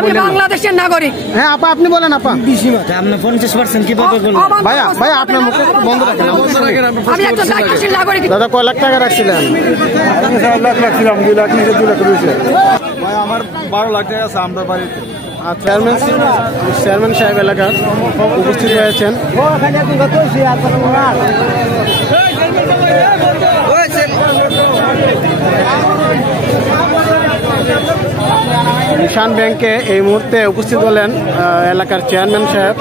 আমি বাংলাদেশের নাগরিক। হ্যাঁ আপা, আপনি বলেন আপা। আপনি 50% কিভাবে বললেন? ভাইয়া ভাইয়া আপনার মুখে বন্ধ রাখেন। আমি একজন দায়িত্বশীল নাগরিক। দাদা কয় লাখ টাকা রাখছিলেন? 1 লাখ রাখছিলাম, 2 লাখ নিচে 2 লাখ রয়েছে। ভাই আমার 12 লাখ টাকা আছে আমরা বাড়িতে। চেয়ারম্যান সাহেব এলাকার উপস্থিত হয়েছেন। নিশান ব্যাংকে এই মুহূর্তে উপস্থিত হলেন এলাকার চেয়ারম্যান সাহেব।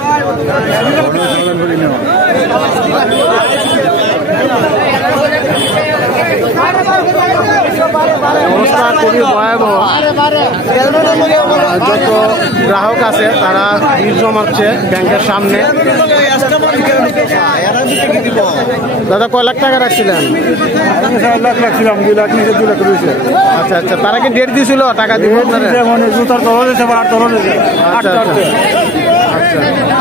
অবস্থা খুবই ভয়াবহ। যত গ্রাহক আছে তারা ভিড় জমাচ্ছে ব্যাংকের সামনে। দাদা কয় লাখ টাকা রাখছিলেন? 1 লাখ রাখছিলাম, 2 লাখ নিচে 2 লাখ রয়েছে। আচ্ছা আচ্ছা, তারা কি ডেট দিয়েছিল টাকা দিব? মানে জুতার তরল হয়েছে, 8 তরল হয়েছে। আচ্ছা আচ্ছা,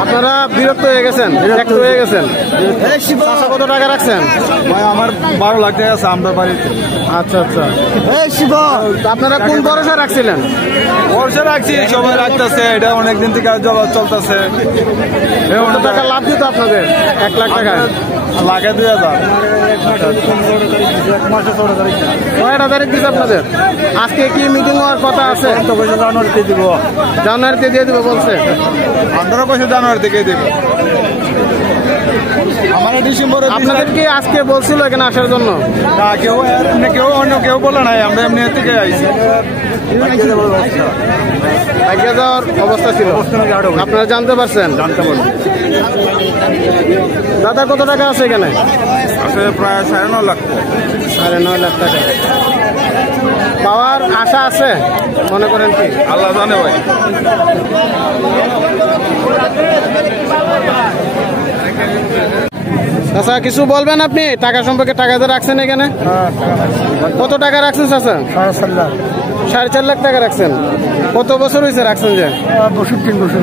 আপনারা বিরক্ত হয়ে গেছেন, বিরক্ত হয়ে গেছেন। কত টাকা রাখছেন? ভাই আমার 12 লাখ টাকা আছে আমরা বাড়িতে। আচ্ছা আচ্ছা, আপনারা কোন ভরসা রাখছিলেন? বর্ষা রাখছি, সবাই রাখতেছে, এটা অনেকদিন থেকে চলতেছে। কত টাকা লাভ দিত আপনাদের? 1 লাখ টাকা লাখে 2000। 6 তারিখ দিচ্ছে আপনাদের। আজকে কি মিটিং হওয়ার কথা আছে? জানুয়ারিতে দিব। জানুয়ারিতে দিয়ে দিব বলছে। 15 পয়সা জানুয়ারি থেকে দেব। আমার ডিসেম্বরে আপনাদের কি আজকে বলছিল এখানে আসার জন্য? না, কেউ অন্য কেউ বলে নাই, আমরা এমনি থেকে আইছি। আগে যাওয়ার অবস্থা ছিল, আপনারা জানতে পারছেন? জানতে পারছি। দাদা কত টাকা আছে এখানে? আছে প্রায় 9.5 লাখ। 9.5 লাখ টাকা পাওয়ার আশা আছে মনে করেন কি? আল্লাহ জানে ভাই। চাচা কিছু বলবেন আপনি টাকা সম্পর্কে? টাকা যে রাখছেন এখানে, কত টাকা রাখছেন চাচা? 4.5 লাখ টাকা রাখছেন। কত বছর হয়েছে রাখছেন? যে 3 বছর।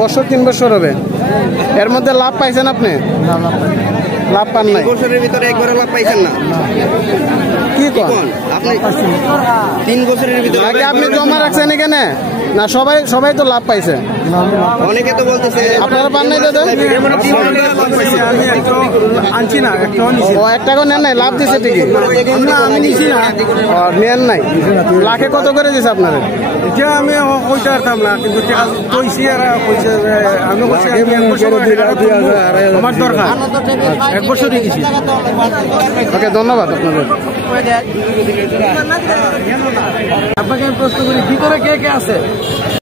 বছর 3 বছর হবে। এর মধ্যে লাভ পাইছেন আপনি? লাভ পান নাই। বছরের ভিতরে একবারও লাভ পাইছেন না? কি কোন আপনি 3 বছরের ভিতরে নাকি আপনি জমা রাখছেন এখানে? না সবাই তো লাভ পাইছে। অনেকে তো বলতেছে আপনারা পান নাই দাদা? আনছি না, ও 1 টাকা নেন নাই, লাভ দিছে ঠিকই। আমি নিছি না। নেন নাই। লাখে কত করে দিছে আপনারা? এটা আমি কইতে পারতাম না, কিন্তু কইছি আর কইছে আমি কইছি আমার দরকার 1 বছর হয়ে গেছি। ওকে, ধন্যবাদ আপনাদের। আপনাকে প্রশ্ন করি, ভিতরে কে কে আছে?